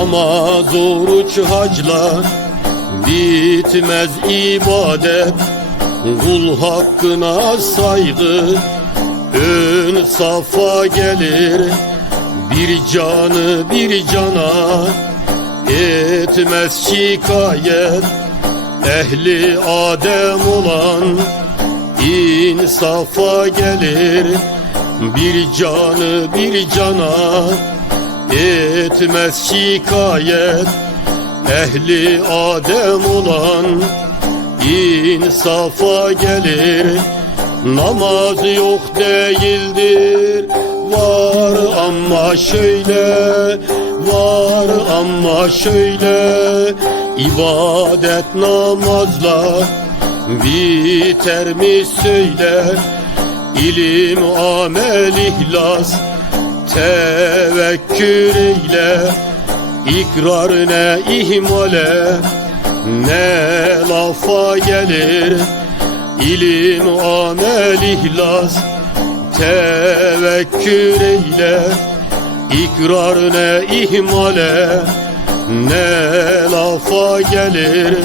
Namaz, oruç, hacla bitmez ibadet. Kul hakkına saygı ön safa gelir. Bir canı bir cana etmez şikayet. Ehli Adem olan insafa gelir. Bir canı bir cana etmez şikayet Ehli Adem olan insafa gelir. Namaz yok değildir Var ama şöyle Var ama şöyle. İbadet namazla Biter mi söyle? İlim, amel, ihlas Tevekkül eyle. İkrar ne ihmale Ne lafa gelir. İlim, amel, ihlas Tevekkül eyle. İkrar ne ihmale Ne lafa gelir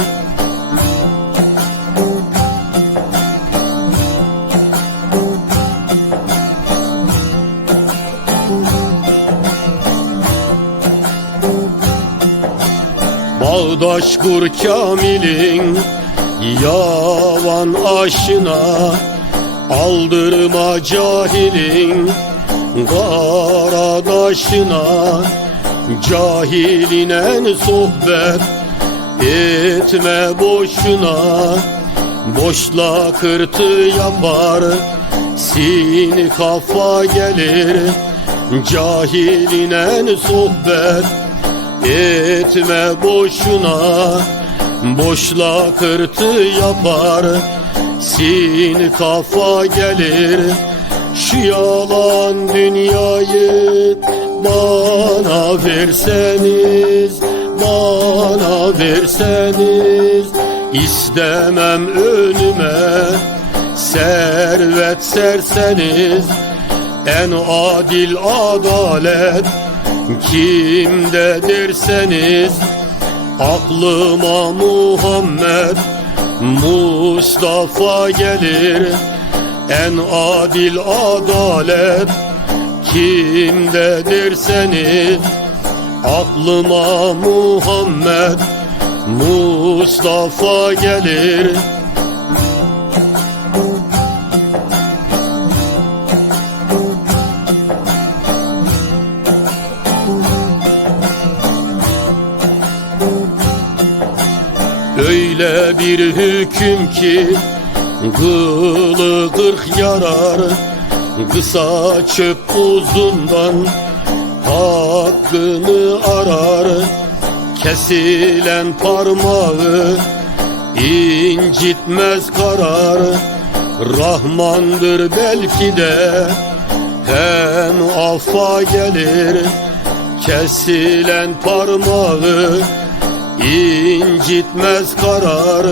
Bağdaş kur Kamil'in yavan aşına Aldırma cahilin karadaşına. Cahilinen sohbet etme boşuna. Boşla kırtı yapar sin kafa gelir. Cahilinen sohbet etme boşuna Boşla kırtı yapar. Sin kafa gelir Şu yalan dünyayı bana verseniz Bana verseniz. İstemem önüme Servet serseniz en adil adalet Kimde derseniz aklıma Muhammed Mustafa gelir. En adil adalet Kimde derseniz aklıma Muhammed Mustafa gelir Öyle bir hüküm ki Kılı kırk yarar Kısa çöp uzundan Hakkını arar. Kesilen parmağı incitmez karar. Rahmandır belki de Hem affa gelir. Kesilen parmağı incitmez karar.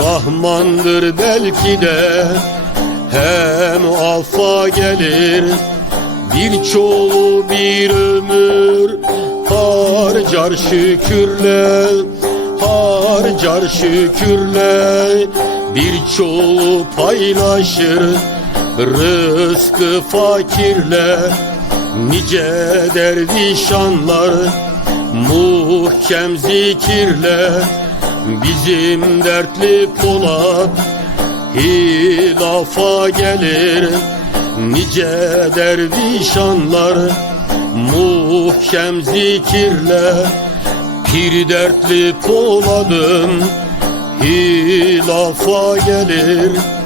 Rahmandır belki de. Hem affa gelir. Birçoğu bir ömür. Harcar şükürle Harcar şükürle. Birçoğu paylaşır rızkı fakirle Nice dervişanlar muhkem zikirle Bizim dertli Polat hilafa gelir. Nice dervişanlar muhkem zikirle Pir dertli Polat'ım hilafa gelir